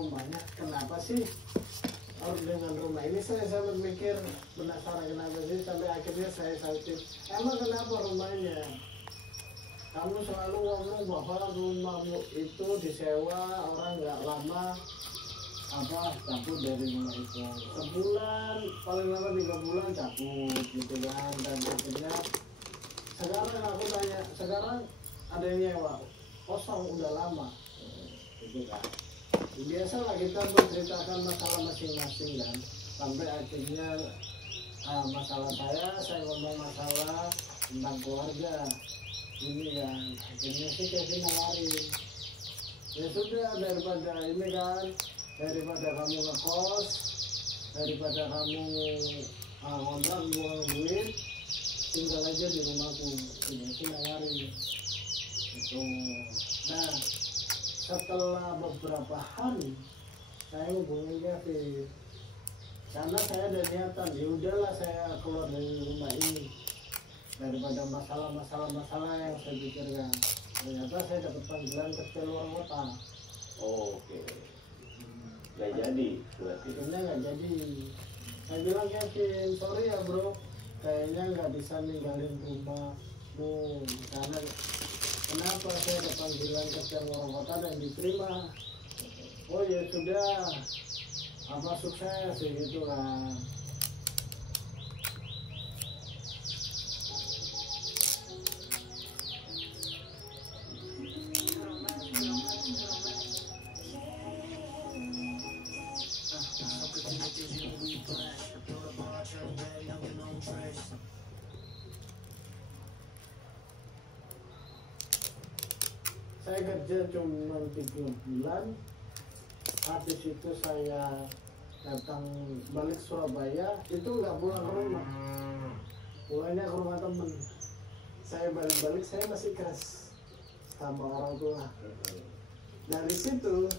rumahnya. Kenapa sih harus dengan rumah ini? Saya berpikir penasaran kenapa sih, sampai akhirnya saya sautin, emang kenapa rumahnya? Kamu selalu ngomong bahwa rumahmu itu disewa orang nggak lama, cabut dari rumah itu. Sebulan, paling lama 3 bulan cabut gitu kan. Dan akhirnya sekarang aku tanya, sekarang ada yang nyewa, kosong udah lama gitu kan. Biasalah kita menceritakan masalah masing-masing kan. Sampai akhirnya masalah saya ngomong masalah tentang keluarga ini kan. Akhirnya sih Kevin nawarin, ya sudah, daripada ini kan, daripada kamu ngekos, daripada kamu kontrak buang duit, tinggal aja di rumahku. Ini sih nawarin itu. Nah, setelah beberapa hari saya hubungin Kevin karena saya ada niatan, ya udahlah saya keluar dari rumah ini daripada masalah yang saya pikirkan. Ternyata saya dapat panggilan ke luar kota. Oke. Nggak jadi berarti. Akhirnya nggak jadi. Saya bilang, Kevin, sorry ya bro, kayaknya nggak bisa ninggalin rumahmu karena kenapa, saya ada panggilan ke luar kota dan diterima. Oh ya sudah, sukses gitu kan. Saya kerja cuma 3 bulan, habis itu saya datang balik Surabaya, itu nggak pulang ke rumah, pulangnya ke rumah temen. Saya balik saya masih keras sama orang tua. Dari situ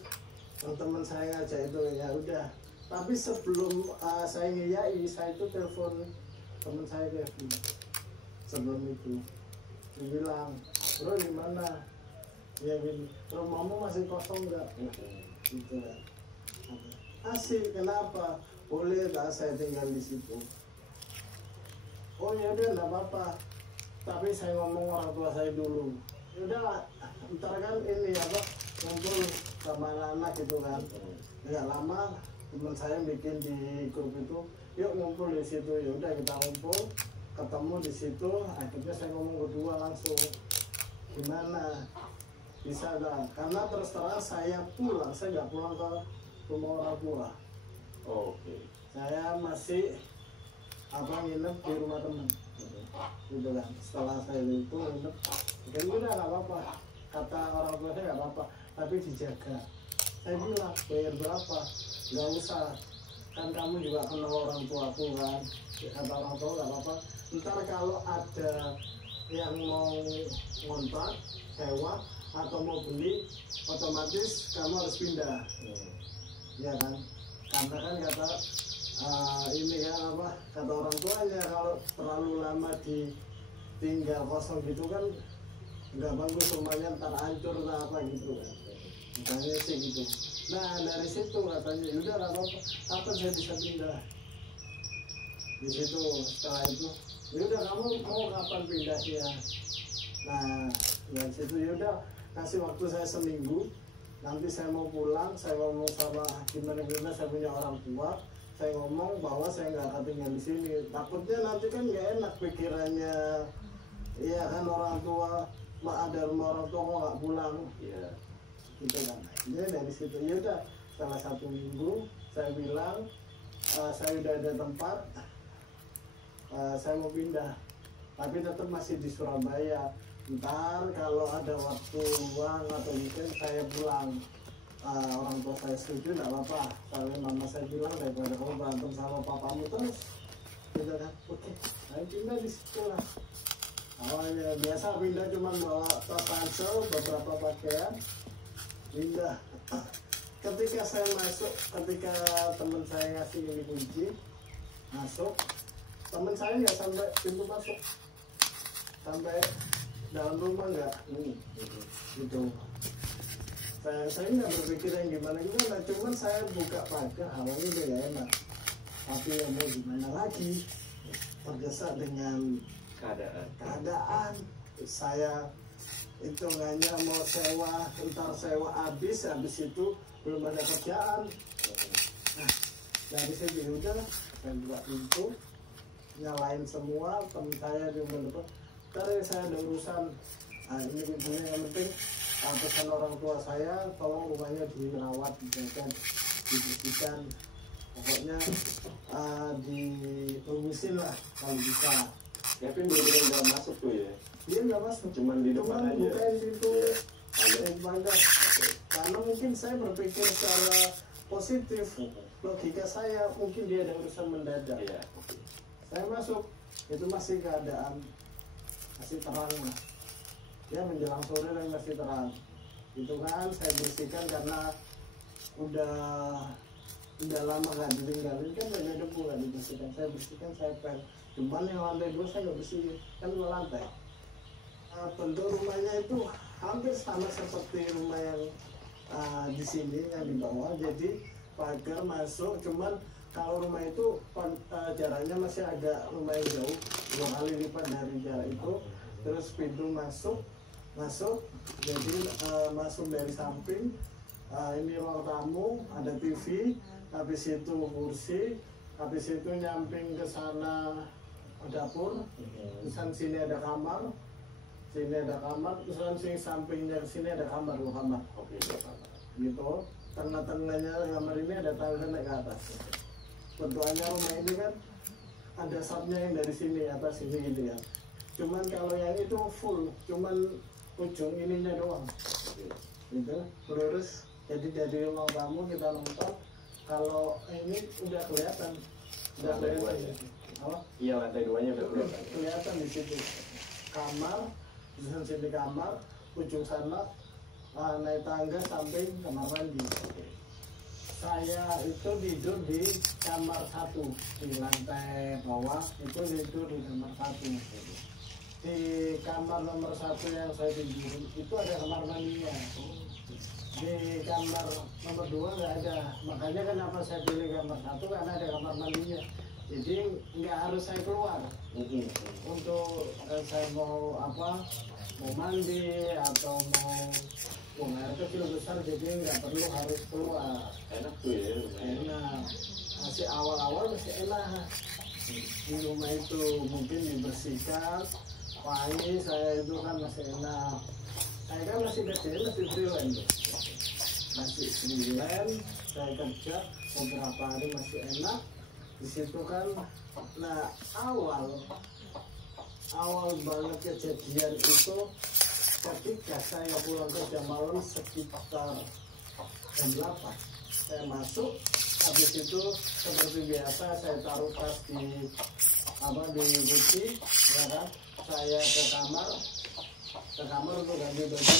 teman saya ngajak itu, ya udah. Tapi sebelum saya ngiyai, saya itu telepon teman saya Kevin. Sebelum itu dia bilang, bro gimana? Ya gini, rumahmu masih kosong nggak? Gitu ya. Asik, kenapa? Boleh tak saya tinggal di situ? Oh ya udah, nggak apa-apa. Tapi saya ngomong orang tua saya dulu. Ya udah, ntar kan ini ngumpul sama anak-anak gitu kan. Nggak lama teman saya bikin di grup itu, yuk ngumpul di situ. Ya udah kita ngumpul, ketemu di situ. Akhirnya saya ngomong berdua langsung, gimana? Bisa kan? Karena terus terang saya pulang, saya nggak pulang ke rumah orang tua. Oke. Saya masih nginep di rumah teman. Gitu kan. Setelah saya itu nginep, dan udah nggak apa-apa. Kata orang tua saya nggak apa-apa, tapi dijaga. Saya bilang, bayar berapa? Nggak usah. Kan kamu juga kenal orang tuaku kan. Kata orang tua nggak apa-apa. Ntar kalau ada yang mau ngontrak, sewa, atau mau beli, otomatis kamu harus pindah. Ya kan, karena kan kata ini ya kata orang tuanya, kalau terlalu lama ditinggal kosong gitu kan nggak bagus, rumahnya ntar hancur atau gitu kan, misalnya sih gitu. Nah dari situ katanya, udah nggak apa-apa, kapan saya bisa pindah di situ. Setelah itu, yaudah kamu mau kapan pindahnya? Nah dari situ yaudah, kasih waktu saya seminggu, nanti saya mau pulang. Saya ngomong sama gimana saya punya orang tua, saya ngomong bahwa saya nggak akan tinggal di sini. Takutnya nanti kan nggak enak pikirannya, iya kan, orang tua ada rumah orang tua kok nggak pulang, ya gitu kan. Jadi dari situ ya udah, setelah 1 minggu saya bilang saya udah ada tempat, saya mau pindah, tapi tetap masih di Surabaya. Ntar kalau ada waktu luang atau weekend saya pulang. Orang tua saya setuju, nggak apa-apa. Soalnya mama saya bilang, daripada kamu berantem sama papamu terus, gitu kan. Oke, saya pindah di situ lah. Awalnya biasa pindah cuma bawa tas ransel, beberapa pakaian, pindah. Ketika saya masuk, ketika teman saya ngasih ini kunci, masuk, teman saya nggak sampai pintu masuk, sampai dalam rumah nggak, gitu. Saya nggak berpikir yang gimana, cuman saya buka pagar awalnya udah gak enak, tapi ya mau gimana lagi, tergesa dengan keadaan. Saya hitungannya mau sewa, ntar sewa habis itu belum ada kerjaan. Nah, dari situ udah saya buka pintu, nyalain semua, temen saya di depan, ntar saya ada urusan. Nah, ini pintunya yang penting pesan orang tua saya, tolong rumahnya dirawat, dijaga, dibersihkan, pokoknya dipermisin lah kalau bisa. Tapi bener-bener nggak masuk tuh ya? Dia nggak masuk, cuman di depan aja. Bukain pintu, pagar. Karena mungkin saya berpikir secara positif, logika saya mungkin dia ada urusan mendadak. Iya. Saya masuk, itu masih keadaan masih terang lah. Ya menjelang sore dan masih terang. Itu kan saya bersihkan karena udah lama nggak ditinggalin, kan banyak debu nggak dibersihkan. Saya bersihkan, saya pel. Cuman yang lantai 2 saya nggak bersihin, kan 2 lantai. Bentuk rumahnya itu hampir sama seperti rumah yang di sini yang di bawah. Jadi pagar masuk, cuman kalau rumah itu jaraknya masih agak lumayan jauh, 2 kali lipat dari jarak itu. Terus pintu masuk, jadi masuk dari samping. Ini ruang tamu, ada TV, habis itu kursi, habis itu nyamping ke sana dapur, terus sini ada kamar, terus sampingnya ke sini ada kamar, 2 kamar. Oke. Gitu. Tengah-tengahnya kamar ini ada tangga naik ke atas. Bentukannya rumah ini kan ada sapnya yang dari sini atas sini gitu ya. Cuman kalau yang itu full, cuman ujung ininya doang. Gitu, lurus. Jadi dari ruang tamu kita nonton. Kalau ini udah kelihatan, Lantai 2 ya? Apa? Iya, lantai 2-nya udah kelihatan di situ. Kamar, di sini kamar, ujung sana naik tangga samping kamar mandi. Saya itu tidur di kamar 1 di lantai bawah, itu tidur di kamar 1. Di kamar nomor 1 yang saya tidur itu ada kamar mandinya. Di kamar nomor 2 nggak ada. Makanya kenapa saya pilih kamar 1, karena ada kamar mandinya. Jadi nggak harus saya keluar untuk saya mau mandi atau mau buang air kecil besar, jadi nggak perlu harus keluar. Enak tuh ya. Enak. Masih awal-awal masih enak. Di rumah itu mungkin dibersihkan, wangi, saya itu kan masih enak. Saya kan masih kecil, masih freelance. Saya kerja beberapa hari masih enak. Di situ kan, nah awal banget kejadian itu ketika saya pulang kerja malam sekitar jam 8. Saya masuk, habis itu seperti biasa saya taruh tas di guci, ya kan? Saya ke kamar untuk ganti baju,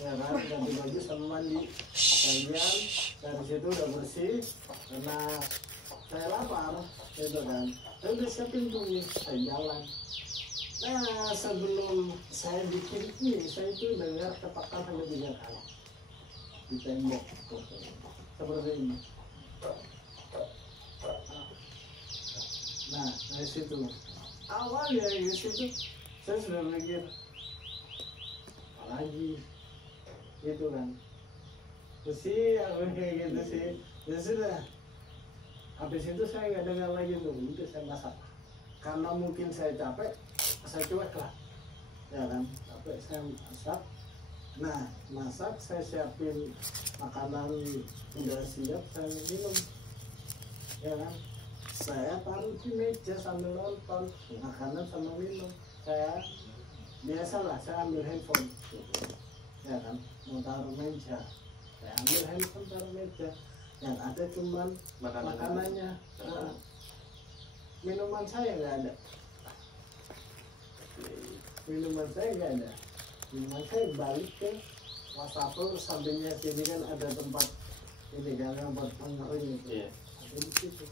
ya kan? Ganti baju sama mandi. Kemudian dari situ udah bersih karena saya lapar, gitu kan. Saya udah siapin tuh, saya jalan. Nah, sebelum saya bikin ini, saya itu dengar ketakan sampai 3 kali di tembok, seperti ini. Nah, dari situ awalnya di situ saya sudah mikir apa lagi, gitu kan. Terus sih, aku kayak gitu sih. Ya sudah. Habis itu saya nggak dengar lagi tuh, udah saya masak. Karena mungkin saya capek, saya cuek lah, ya kan. Capek saya masak. Nah, masak saya siapin makanan udah siap, saya minum, ya kan. Saya taruh di meja sambil nonton, makanan sama minum. Saya biasalah, saya ambil handphone, ya kan. Mau taruh meja, saya ambil handphone taruh meja. Yang ada cuman makanannya. Nah, minuman saya nggak ada. Minuman saya balik ke wastafel, sampingnya sini kan ada tempat ini kan yang buat pengering itu. Iya. Ada di situ.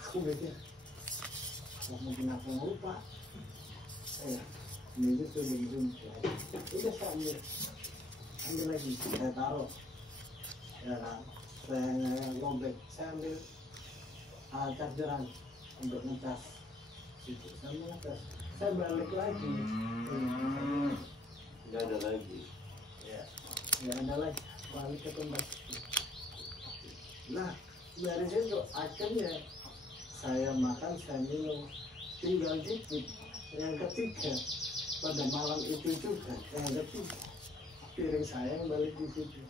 Aku mikir, mungkin aku lupa. Ini tuh begini. Udah saya ambil lagi, saya taruh. ya kan, saya ngobek, saya ambil chargeran untuk ngecas situ, saya mau ngecas, saya balik lagi, nggak ada lagi. ya nggak ada lagi, balik ke tempat. Nah dari situ akhirnya saya makan, saya minum, tinggal dikit. Yang ketiga pada malam itu juga, yang ketiga piring saya yang balik di situ.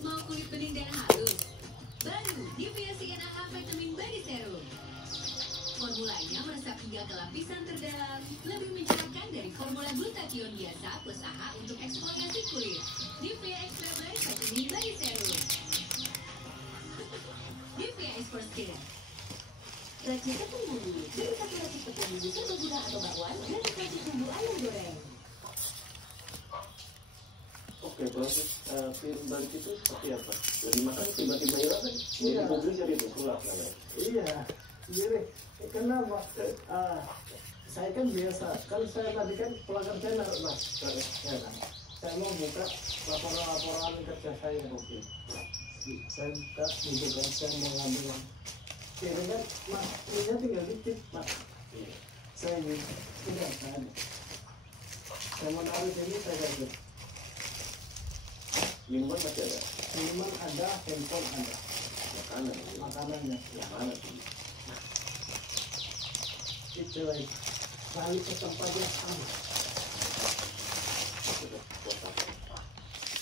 Mau kulit bening dan halus? Baru Nivea Sienna Vitamin Body Serum. Formulanya meresap hingga ke lapisan terdalam, lebih mencerahkan dari formula glutathione biasa plus AHA untuk eksfoliasi kulit. Nivea Extra Bright Vitamin Body Serum. Nivea is for skin. Racik tepung bumbu, beli satu racik tepung bumbu serbaguna atau bakwan, gratis racik bumbu ayam goreng. Oke, proses piring balik itu seperti apa? Jadi makan tiba-tiba hilang kan? Jadi Iya. publik jadi itu sulap namanya. Iya, jadi kenapa? Saya kan biasa, kan saya tadi kan pulang kerja naruh mas, ya kan? Saya mau buka laporan kerja saya, oke. Saya buka, bukan saya mau ngambil. Jadi kan, mas, ini tinggal dikit, mas. Saya gitu, tidak ada. Saya mau naruh sini, saya ganti. Minuman masih ada, Minuman ada, handphone ada, makanan. makanannya. Yang mana sih? Itu lagi, balik ke tempat yang sama.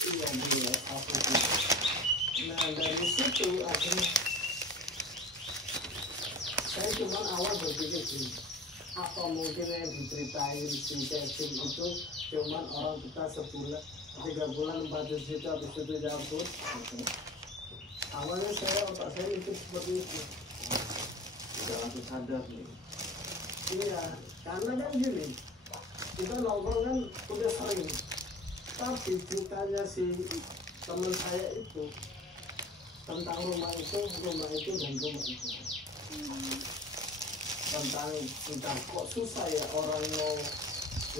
Iya, dia aku itu. Nah dari situ akhirnya saya cuma awal berpikir gini, apa mungkin yang diceritain si Kevin itu cuman orang kita sebulan 3 bulan 4 juta habis itu cabut. Awalnya otak saya itu seperti itu. Udah langsung sadar nih. Iya, karena kan gini, kita nongkrong kan udah sering, tapi ceritanya si teman saya itu tentang rumah itu, dan rumah itu, tentang entah kok susah ya orang mau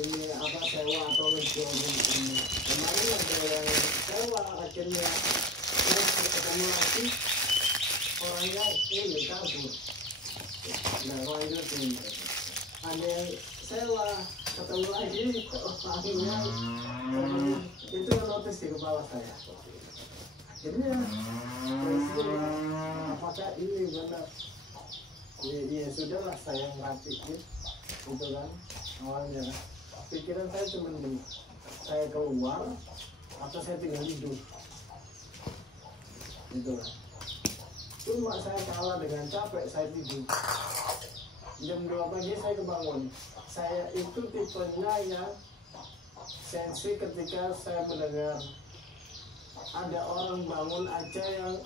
ini apa sewa atau ngejual ini. Kemarin ada yang sewa, akhirnya saya ketemu lagi orangnya ini kabur, nggak lanjutin. Ada yang sewa, ketemu lagi orangnya itu notis di kepala saya. Akhirnya dari situ, apakah ini benar? Ya sudahlah, saya ngerapiin gitu kan awalnya. Pikiran saya cuma gini, saya keluar atau saya tinggal hidup gitu kan. Cuma saya kalah dengan capek, saya tidur. Jam 2 pagi saya kebangun. Saya itu tipenya yang sensi ketika saya mendengar ada orang bangun aja yang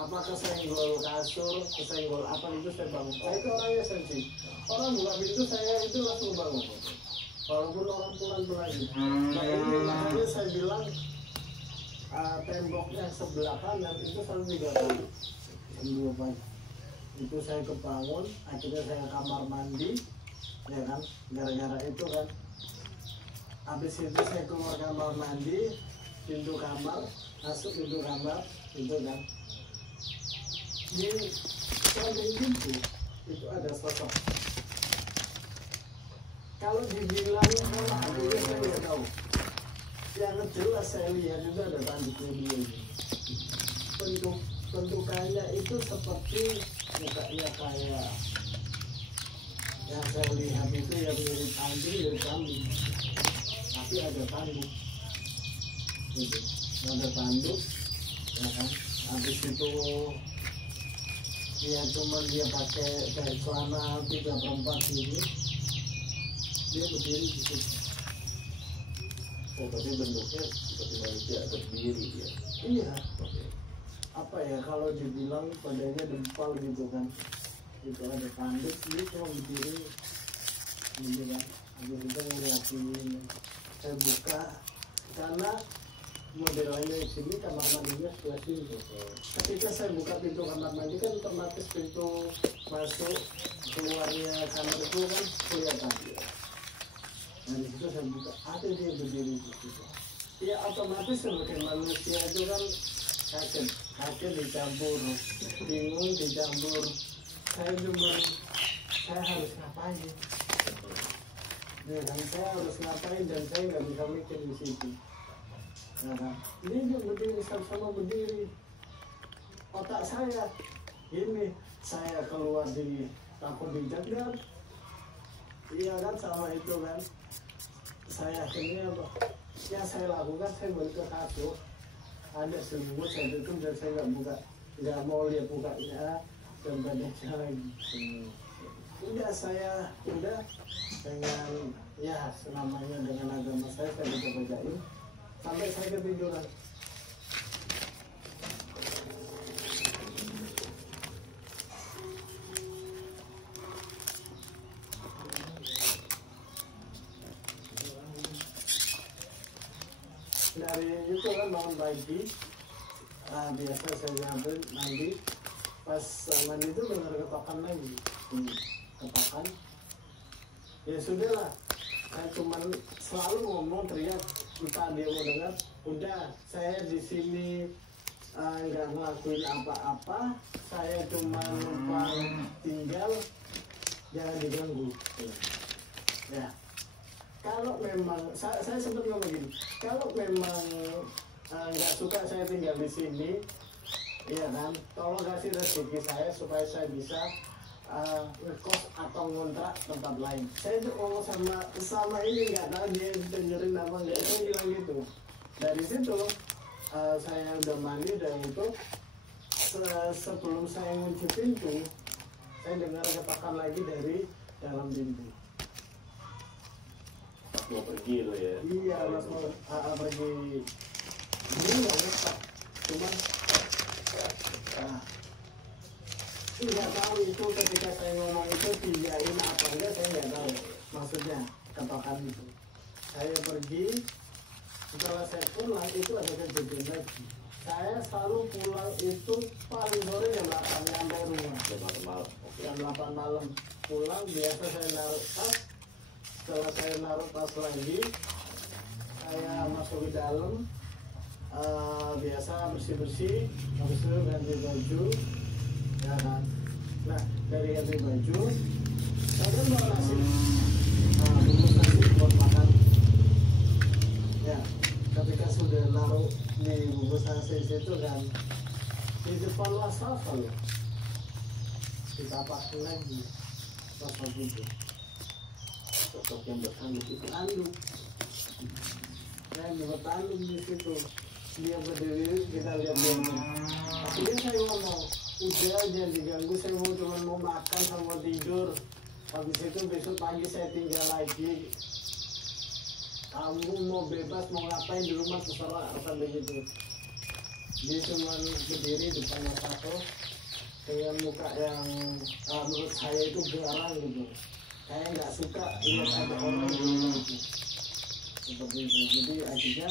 apa kesenggol kasur, kesenggol apa itu saya bangun. Saya itu orangnya sensi. Orang buka pintu saya itu langsung bangun. Walaupun orang pulang lagi. Nah ini makanya saya bilang tembok yang sebelah kanan itu selalu 3 kali. Jam 2 pagi. Itu saya kebangun, akhirnya saya kamar mandi, ya kan, gara-gara itu kan. Habis itu saya keluar kamar mandi, pintu kamar, masuk pintu kamar, itu kan. Di samping pintu itu ada sosok. Kalau dibilang salah, itu saya nggak tahu. Yang jelas saya lihat itu ada tanduknya dia ini. Bentukannya itu seperti mukanya kayak yang saya lihat itu yang mirip anjing, mirip kambing, tapi ada tanduk gitu, ada tanduk ya kan. Habis itu dia cuma dia pakai kayak celana 3/4 ini, dia berdiri di situ. Oh, tapi bentuknya seperti manusia berdiri dia. Iya, Oke. apa ya kalau dibilang badannya dempal gitu kan, itu ada tanduk, dia cuma berdiri gitu kan. Habis itu ngeliatin, saya buka karena modelnya di sini, kamar mandinya sebelah sini. Ketika saya buka pintu kamar mandi kan otomatis pintu masuk keluarnya kamar itu kan kelihatan. Nah di situ saya buka, ada dia berdiri di situ. Ya otomatis sebagai manusia itu kan kaget dicampur, bingung dicampur. Saya harus ngapain? Ya kan saya harus ngapain dan saya nggak bisa mikir di situ. Nah, ini juga berdiri sama berdiri. Otak saya ini saya keluar di takut dijaga. Iya kan sama itu kan. Saya akhirnya apa? Yang saya lakukan saya balik ke kasur. Ada selimut saya tutup dan saya nggak mau lihat mukanya dan badannya lagi. Udah saya dengan ya senamanya dengan agama saya baca-bacain sampai saya ketiduran. Dari itu kan bangun pagi, biasa saya ngambil mandi, pas mandi itu dengar ketokan lagi, ketokan. Ya sudahlah, saya cuma selalu ngomong teriak, entah dia mau dengar. Udah, saya di sini nggak ngelakuin apa-apa, saya cuma numpang tinggal, jangan diganggu. Ya. Kalau memang saya sempat ngomong gini, kalau memang nggak suka saya tinggal di sini, ya kan, tolong kasih rezeki saya supaya saya bisa ngekos atau ngontrak tempat lain. Saya tuh ngomong sama ini nggak tahu dia dengerin apa nggak, saya bilang gitu. Dari situ saya udah mandi dan itu sebelum saya ngunci pintu, saya dengar ketakan lagi dari dalam pintu. Mau pergi lo ya? Iya, mas mau pergi. Ini nggak ngepak, cuman nggak tahu itu ketika saya ngomong itu dijain apa enggak, saya nggak tahu maksudnya ketokan itu. Saya pergi, setelah saya pulang itu ada kejadian lagi. Saya selalu pulang itu paling sore jam 8 sampai rumah. Jam 8 malam pulang, biasa saya naruh tas. Setelah saya naruh tas lagi, saya masuk ke dalam, biasa bersih-bersih, habis itu ganti baju, ya kan. Nah, dari ganti baju, saya kan bawa nasi, bungkus nasi buat makan. Ya, ketika sudah naruh di bungkus nasi situ kan, di depan wastafel, ditapakin lagi, sosok itu. Sosok yang bertanduk itu Tanduk. Saya bertanduk di situ. Dia berdiri, kita lihat dia. Akhirnya saya ngomong, udah jangan diganggu, saya cuma mau makan sama tidur. Habis itu besok pagi saya tinggal lagi. Kamu mau bebas, mau ngapain di rumah terserah, apa begitu. Dia cuma berdiri depan wastafel dengan muka yang menurut saya itu garang gitu. Saya nggak suka lihat ada orang di rumah itu seperti itu. Jadi akhirnya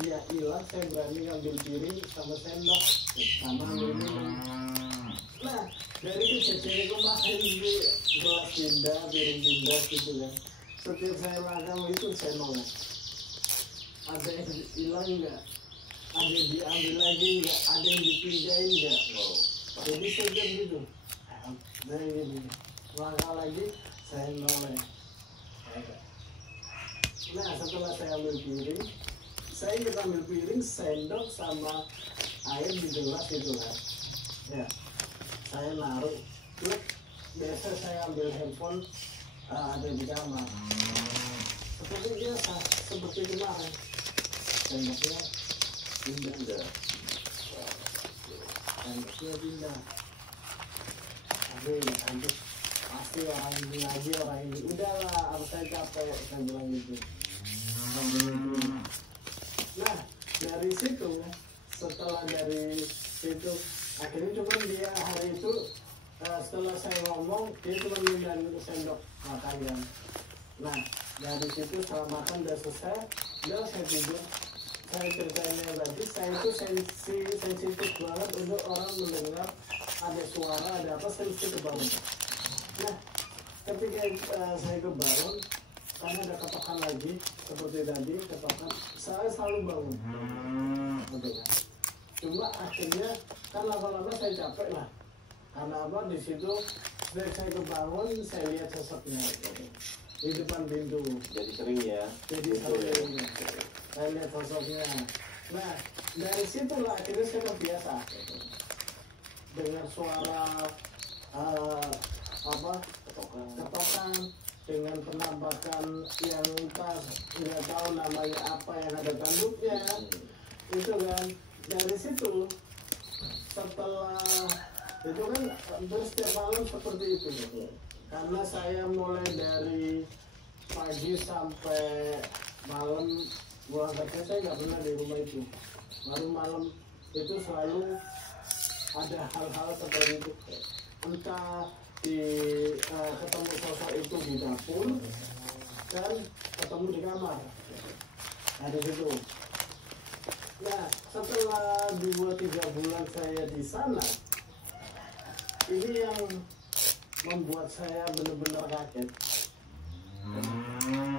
dia hilang, saya berani ngambil piring sama sendok sama minum. Nah dari kejadian kemarin di gelas pindah, piring pindah gitu kan. Setiap saya makan itu saya nolak. Ada yang hilang nggak? Ada yang diambil lagi nggak? Ada yang dipindahin nggak? Jadi saya gitu. Dari gini. Langkah lagi saya noleh. Nah setelah saya ambil piring, saya ikut ambil piring, sendok sama air di gelas itu kan. Ya, saya naruh. Biasa saya ambil handphone ada di kamar. Seperti biasa, seperti kemarin. Sendoknya pindah. Sendoknya pindah. Aduh. Pasti orang ini lagi, orang ini udahlah, harus saya capek, saya bilang gitu. Nah dari situ, setelah dari situ akhirnya cuma dia hari itu setelah saya ngomong dia cuma mindahin sendok makan kan. Nah dari situ setelah makan udah selesai, udah saya tidur. saya ceritain yang tadi, saya itu sensitif banget untuk orang mendengar ada suara, ada apa, sensitif banget. Nah, ketika saya kebangun, karena ada katakan lagi seperti tadi, katakan saya selalu bangun. Betul kan? Cuma akhirnya kan lama-lama saya capek lah. Karena apa, di situ saya kebangun, saya lihat sosoknya di depan pintu. Jadi sering ya. Jadi sering saya lihat sosoknya. Nah, dari situlah akhirnya saya terbiasa dengar suara ketokan dengan penampakan yang entah nggak tahu namanya apa, yang ada tanduknya itu kan. Dari situ setelah itu kan hampir setiap malam seperti itu, karena saya mulai dari pagi sampai malam pulang kerja, saya nggak pernah di rumah itu. Baru malam itu selalu ada hal-hal seperti itu, entah di ketemu sosok itu di dapur dan ketemu di kamar. Ada situ. Nah, setelah 2-3 bulan saya di sana, ini yang membuat saya benar-benar kaget.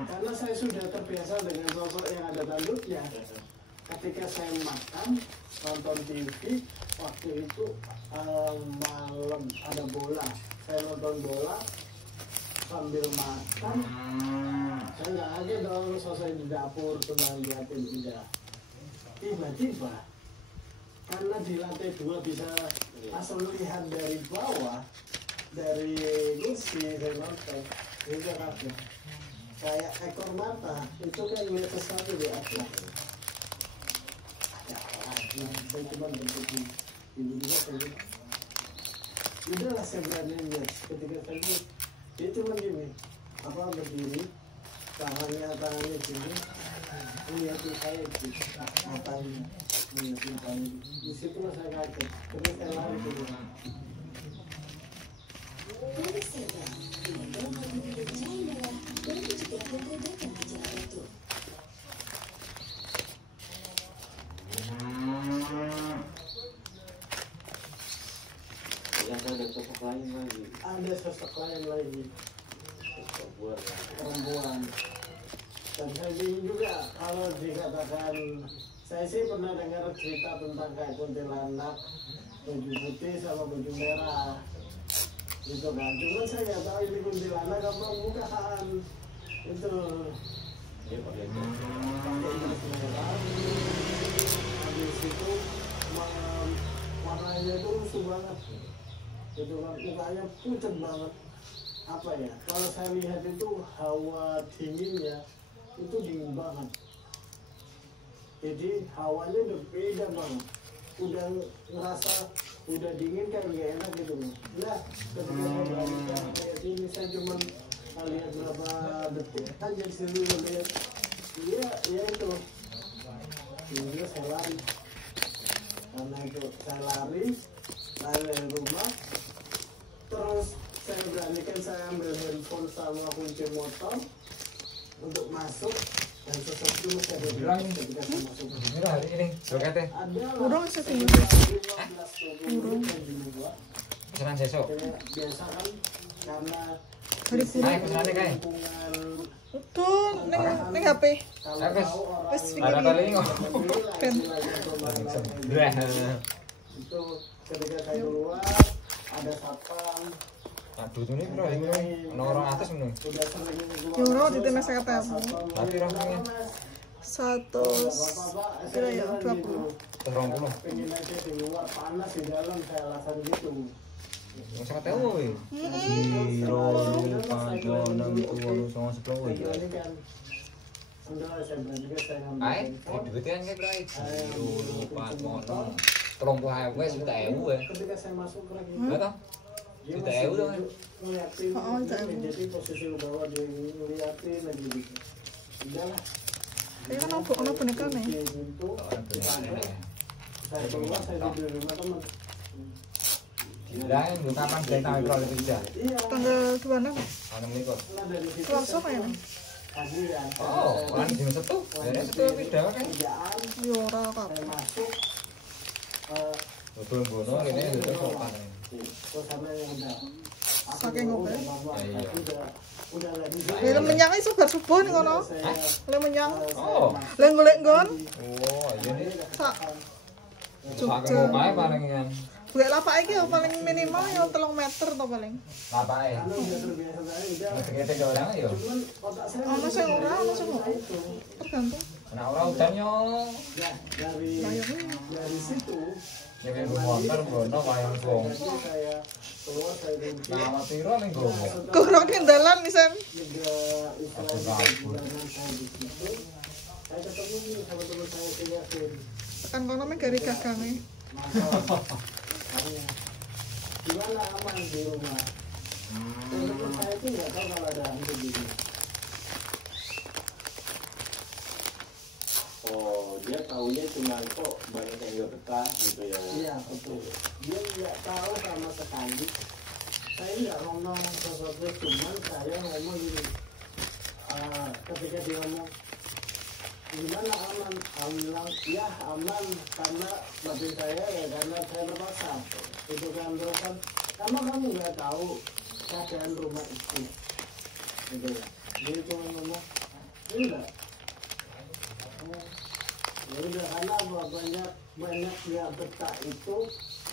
Karena saya sudah terbiasa dengan sosok yang ada tanduknya. Ketika saya makan, nonton TV, waktu itu malam ada bola. Saya nonton bola sambil makan. Saya nggak kaget dong sosok di dapur cuma liatin tidak. Tiba-tiba karena di lantai 2 bisa langsung lihat dari bawah, dari kursi saya nonton, itu kaget. Kayak ekor mata itu kan lihat sesuatu di atas. Saya cuma berpikir tiba-tiba saya udahlah, saya berani lihat. Ketika saya lihat dia cuma gini, berdiri, tangannya gini, melihatin saya itu, matanya melihatin saya. Di situ saya kaget, terus saya lari keluar. Bagi Zero, dengan berhenti di cahaya merah dan mencegah membedakan gejala batuk. Ada sosok lain lagi. Ada sosok lain lagi, perempuan. Dan saya bingung juga kalau dikatakan, saya sih pernah dengar cerita tentang kayak kuntilanak, baju putih sama baju merah, gitu kan. Cuma saya nggak tahu ini kuntilanak apa bukan. Itu Dia pakai baju merah. Habis itu warnanya itu lusuh banget. Itu kan mukanya pucat banget. Apa ya, kalau saya lihat itu hawa dinginnya itu dingin banget. Jadi hawanya udah beda banget. Udah ngerasa udah dingin kan nggak enak gitu loh. Nah, ketika saya balik kayak ini, saya cuma lihat berapa detik aja di sini lihat. Iya itu. Ini saya lari. Karena itu saya lari dari rumah. Terus saya beranikan, saya ambil handphone sama kunci motor untuk masuk, dan sosok itu masih ada di dalam ketika saya masuk. Ini berkata Urung setengah. 15-20 menit di luar. pesanan sesok. Biasa kan karena Hari pura. Ayo pesanannya kae. Tuh, neng HP. Wes Ada kali ini kok. Ben. Itu ketika saya keluar ada satpam. Aduh ini bro, ini orang atas nih. Sudah sering keluar. Yo ora ditene saya kata. Tapi orangnya 100 kira ya 20. 20. Pengen aja di luar, panas di dalam, saya alasan gitu. Yang saya tahu woi. Biro lupa jonam tuwalu sama sepuluh woi. Ini kan udah saya berani saya ngambil Ayo, handphone. duitnya kayak berapa? Biro lupa jonam. Tolong gua hawe sudah ewu ya. Ketika saya masuk lagi, Enggak tahu. dia Sudah masih ewu dong. duduk ngeliatin, Oh, sudah ewu. jadi posisi bawah dia ngeliatin lagi gitu. Udahlah. Ini kan ono boneka nih. Dia gitu, Orang bener ya. saya keluar, saya tidur di rumah teman. Dan lu kapan dari tahu kalau itu bisa? Iya. Tanggal 26. Ana mriko. Setelah dari situ Selasa saya kayaknya. kajian. Oh, kan jam setu. Jadi setu tidak kan? Kerjaan Yo ora kok. saya masuk Betul bono ini itu sopan. terus sama yang udah Saking ngopi. Iya. udah nggak bisa. Lha menyang iso bar subuh ning kono. Hah? Lha menyang. Oh. Lha golek nggon. Oh, iya nih. Sak Pakai ngopae paling yang golek lapak iki yo paling minimal yo 3 meter to paling. lapae. Karena udah terbiasa saya udah. Segede ke orang ya. Cuman otak saya Ono sing ora, ono sing ora. itu. Tergantung. Nah, ora udan yo. Ya dari situ Nek motor bono wayang wong. jadi saya keluar saya kunci. Nama piro ning gowo. Kok ora kendalan nisan. Juga istilahnya bulanan saya di situ. Saya ketemu nih sama teman saya Yasin. Tekan kono meh gari gagange. Tanya, gimana aman di rumah? Teman saya itu nggak tahu kalau ada hantu di sini. Oh, dia taunya cuma kok banyak yang nggak betah gitu ya. Iya betul. Dia nggak tahu sama sekali. Saya nggak ngomong sesuatu, cuman saya ngomong gini. Ketika dia ngomong gimana aman, aku bilang ya aman karena bagi saya ya karena saya terpaksa. Itu kan terus kan, karena kamu nggak tahu keadaan rumah itu. Gitu ya. Dia cuma ngomong enggak. Ya udah karena banyak yang betah itu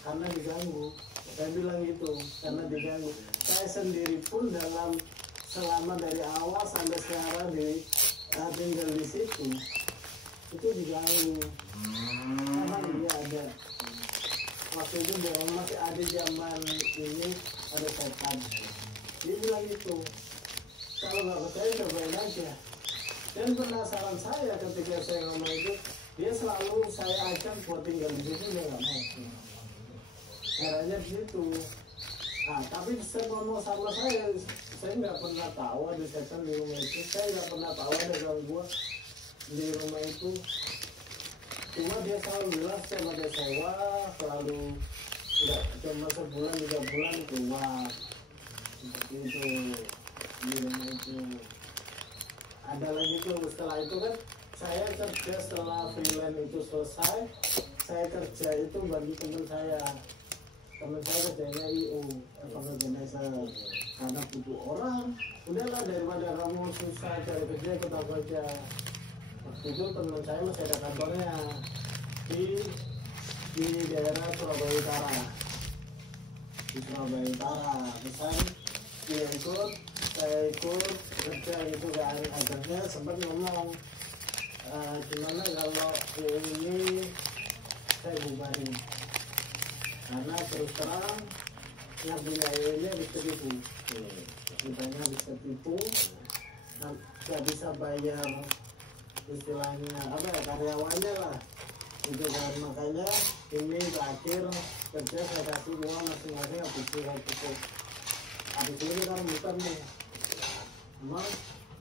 karena diganggu. Saya bilang gitu karena diganggu. Saya sendiri pun selama dari awal sampai sekarang tinggal di situ itu diganggu. Karena dia ada waktu itu dia masih ada zaman ini ada setan. Dia bilang gitu. Kalau nggak percaya cobain aja. Dan penasaran saya ketika saya ngomong itu, dia selalu saya ajak buat tinggal di situ, dia nggak mau. Caranya begitu. Nah, tapi saya ngomong sama saya nggak pernah tahu ada setan di rumah itu. Saya nggak pernah tahu ada gangguan di rumah itu. Cuma dia selalu bilang setiap ada sewa, selalu nggak cuma sebulan 3 bulan keluar. Seperti itu di rumah itu. Ada lagi tuh setelah itu kan saya kerja setelah freelance itu selesai, saya kerja itu bagi teman saya kerjanya IO organizer karena butuh orang, udahlah daripada kamu susah cari kerja ikut aku aja. Waktu itu teman saya masih ada kantornya di daerah Surabaya Utara, di Surabaya Utara. Pesan dia ikut, saya ikut kerja gitu kan. Akhirnya sempat ngomong gimana kalau ini saya bubarin karena terus terang yang punya ini habis tertipu, kitanya habis tertipu, nggak bisa bayar istilahnya apa ya karyawannya lah itu kan. Makanya ini terakhir kerja saya kasih uang masing-masing habis ini kan bukan nih emang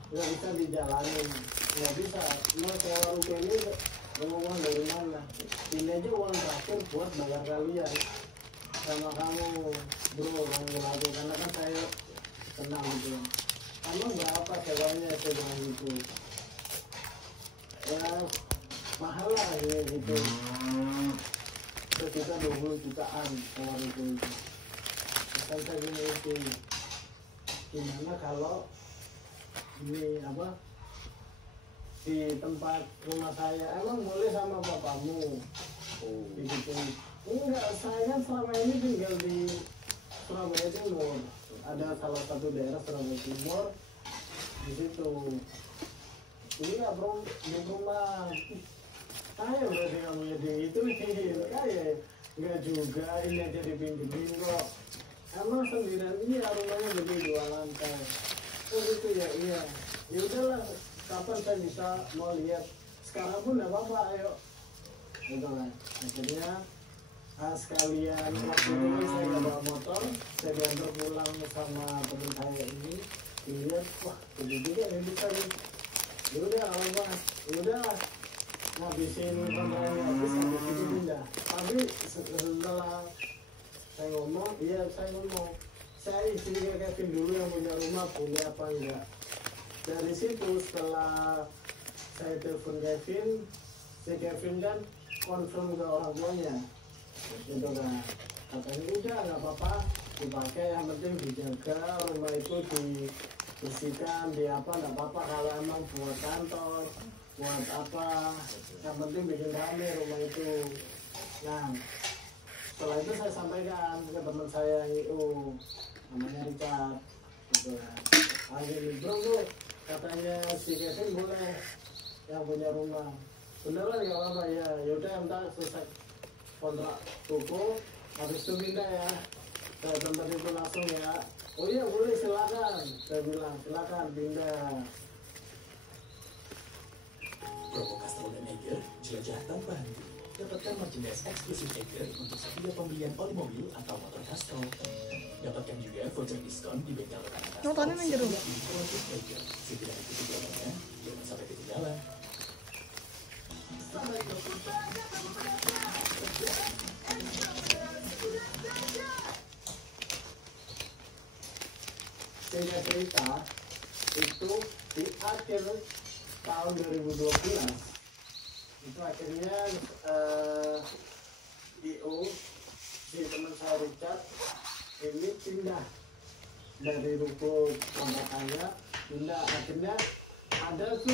nggak bisa dijalanin, nggak bisa mau sewa rumah ini mau uang dari mana. Ini aja uang terakhir buat bayar kalian sama kamu bro manggil aku karena kan saya tenang gitu. Kamu berapa sewanya saya bilang gitu ya mahal lah ya gitu. Terus kita 20 jutaan sewa itu. Pesan saya gini itu gimana kalau ini apa di tempat rumah saya emang boleh sama bapakmu begitu. Enggak, saya kan selama ini tinggal di Surabaya Timur, ada salah satu daerah Surabaya Timur di situ. Ini nggak perlu di rumah saya berarti kamu jadi itu kayak nggak juga ini aja dipinjemin kok. Emang sendirian iya rumahnya gede 2 lantai. Oh gitu ya, iya. Ya udahlah, kapan saya bisa mau lihat. Sekarang pun nggak apa-apa, ayo. Gitu kan. Akhirnya sekalian waktu itu kan saya nggak bawa motor, saya diantar pulang sama teman saya ini. Dilihat, wah begitu kan ini bisa nih. Ya udah, apa? Ya udah, ngabisin kontraknya habis itu pindah. Tapi setelah saya ngomong, iya saya ngomong, saya istri Kevin dulu yang punya rumah, punya apa enggak. dari situ setelah saya telepon Kevin, si Kevin kan confirm ke orang tuanya gitu kan, katanya udah nggak apa-apa dipakai, yang penting dijaga rumah itu dibersihkan, di apa nggak apa-apa kalau emang buat kantor buat apa, yang penting bikin rame rumah itu. Nah setelah itu saya sampaikan ke teman saya yang IU namanya Richard gitu ya, gini bro tuh katanya si Kevin boleh yang punya rumah, beneran nggak apa-apa ya, yaudah entar selesai kontrak toko habis itu pindah ya ke tempat itu langsung ya. Oh iya boleh, silakan, saya bilang silakan pindah. Promo Castrol dan Eiger, jelajah tanpa henti. Dapatkan merchandise eksklusif Eiger untuk setiap pembelian oli mobil atau motor Castrol. Dapatkan juga voucher diskon di bengkel rekanan Castrol. Nontonnya main jeruk. Setiap di produk Eiger. Segera ikuti promanya, jangan sampai ketinggalan. Sehingga cerita itu di akhir tahun 2012 itu akhirnya IO si teman saya Richard ini pindah dari ruko kontrakannya, pindah akhirnya ada tuh